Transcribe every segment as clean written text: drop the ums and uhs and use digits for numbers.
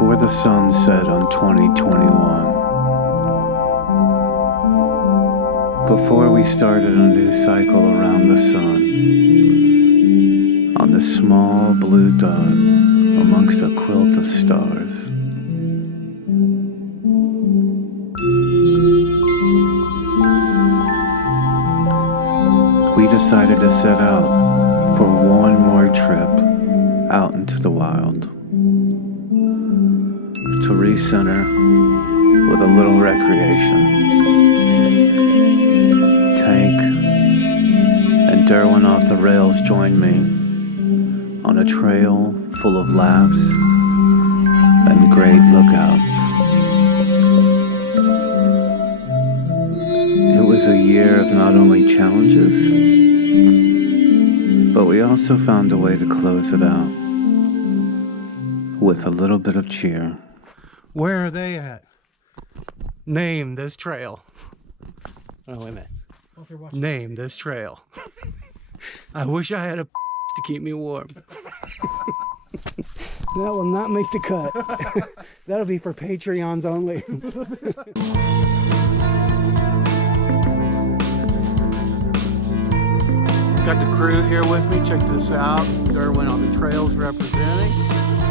Before the sun set on 2021, before we started a new cycle around the sun, on the small blue dot amongst a quilt of stars, we decided to set out for one more trip out into the wild, to recenter with a little recreation. Tank and Derwin off the rails joined me on a trail full of laughs and great lookouts. It was a year of not only challenges, but we also found a way to close it out with a little bit of cheer. Where are they at? Name this trail. Oh, wait a minute. Name this trail. I wish I had a to keep me warm. That will not make the cut. That'll be for Patreons only. Got the crew here with me. Check this out. Derwin on the trails representing.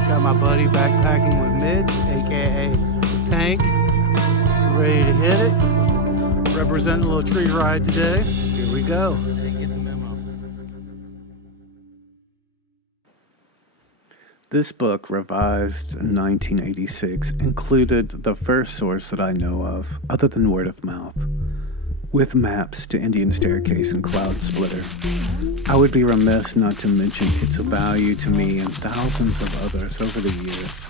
Got my buddy backpacking with Mitch, aka Tank. Ready to hit it. Representing a little tree ride today. Here we go. This book, revised in 1986, included the first source that I know of, other than word of mouth, with maps to Indian Staircase and Cloud Splitter. I would be remiss not to mention its value to me and thousands of others over the years.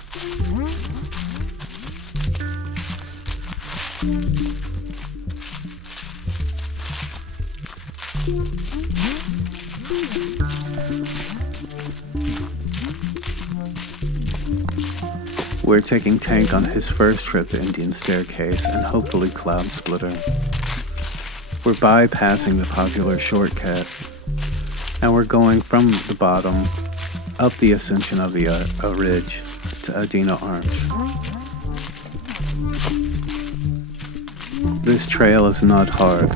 We're taking Tank on his first trip to Indian Staircase and hopefully Cloud Splitter. We're bypassing the popular shortcut, and we're going from the bottom up the ascension of the ridge to Adena Arch. This trail is not hard,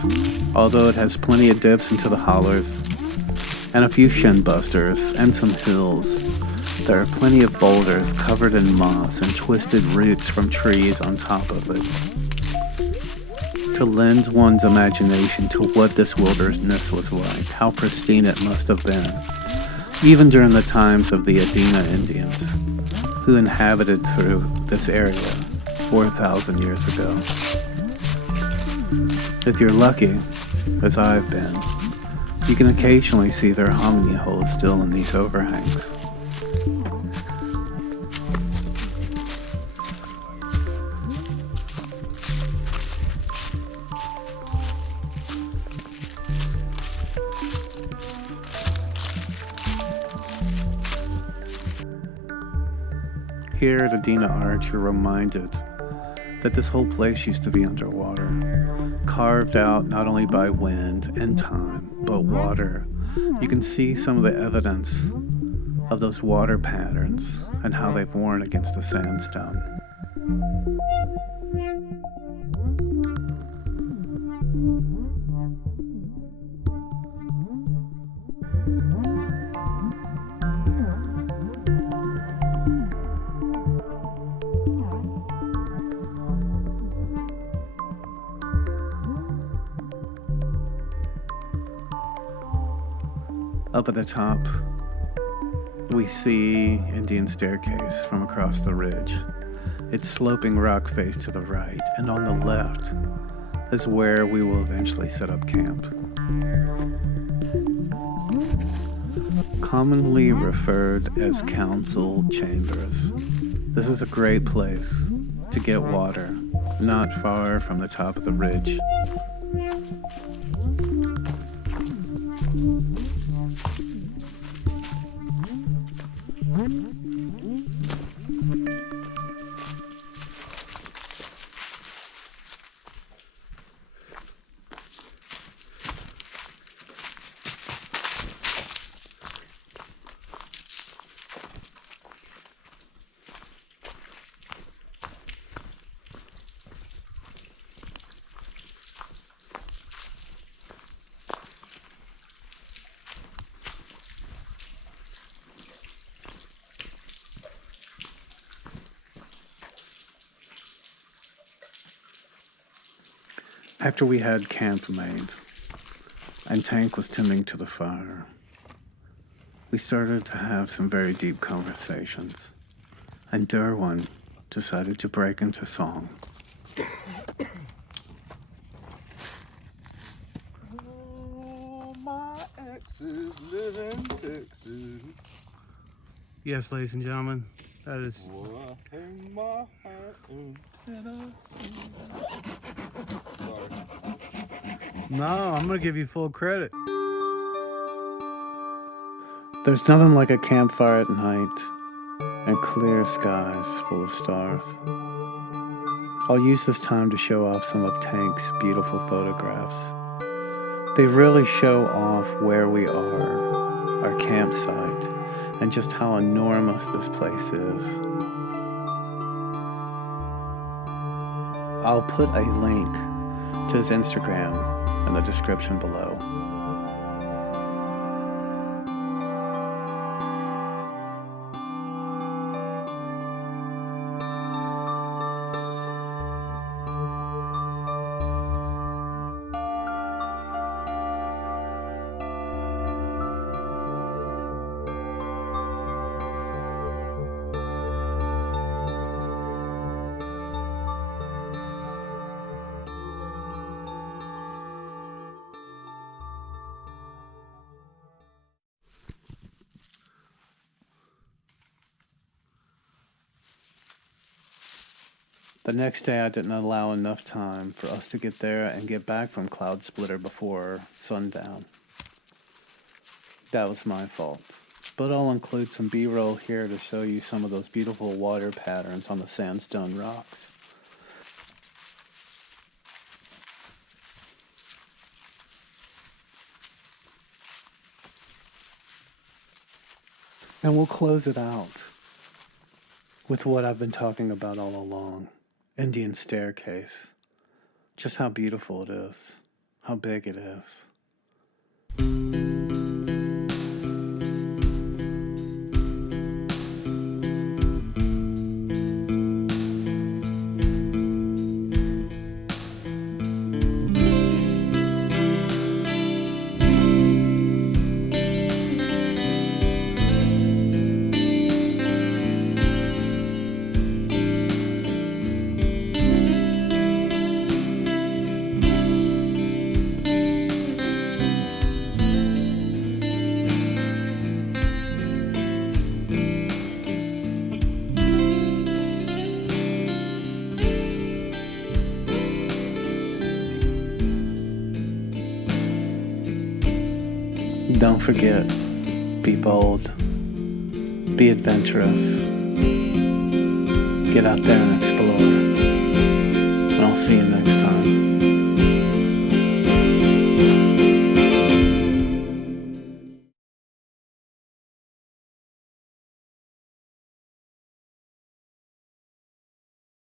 although it has plenty of dips into the hollers, and a few shin busters, and some hills. There are plenty of boulders covered in moss and twisted roots from trees on top of it, to lend one's imagination to what this wilderness was like, how pristine it must have been, even during the times of the Adena Indians, who inhabited through this area 4,000 years ago. If you're lucky, as I've been, you can occasionally see their hominy holes still in these overhangs. Here at Adena Arch, you're reminded that this whole place used to be underwater, carved out not only by wind and time, but water. You can see some of the evidence of those water patterns and how they've worn against the sandstone. Up at the top, we see Indian Staircase from across the ridge. Its sloping rock face to the right, and on the left is where we will eventually set up camp. Commonly referred as council chambers, this is a great place to get water, not far from the top of the ridge. After we had camp made and Tank was tending to the fire, we started to have some very deep conversations, and Derwin decided to break into song. Oh, my exes live in Texas. Yes, ladies and gentlemen, that is. Oh, I hang my hat in Tennessee. Sorry. No, I'm gonna give you full credit. There's nothing like a campfire at night and clear skies full of stars. I'll use this time to show off some of Tank's beautiful photographs. They really show off where we are, our campsite, and just how enormous this place is. I'll put a link to his Instagram in the description below. The next day, I didn't allow enough time for us to get there and get back from Cloud Splitter before sundown. That was my fault. But I'll include some B-roll here to show you some of those beautiful water patterns on the sandstone rocks. And we'll close it out with what I've been talking about all along. Indian staircase. Just how beautiful it is. How big it is. Don't forget, be bold, be adventurous, get out there and explore.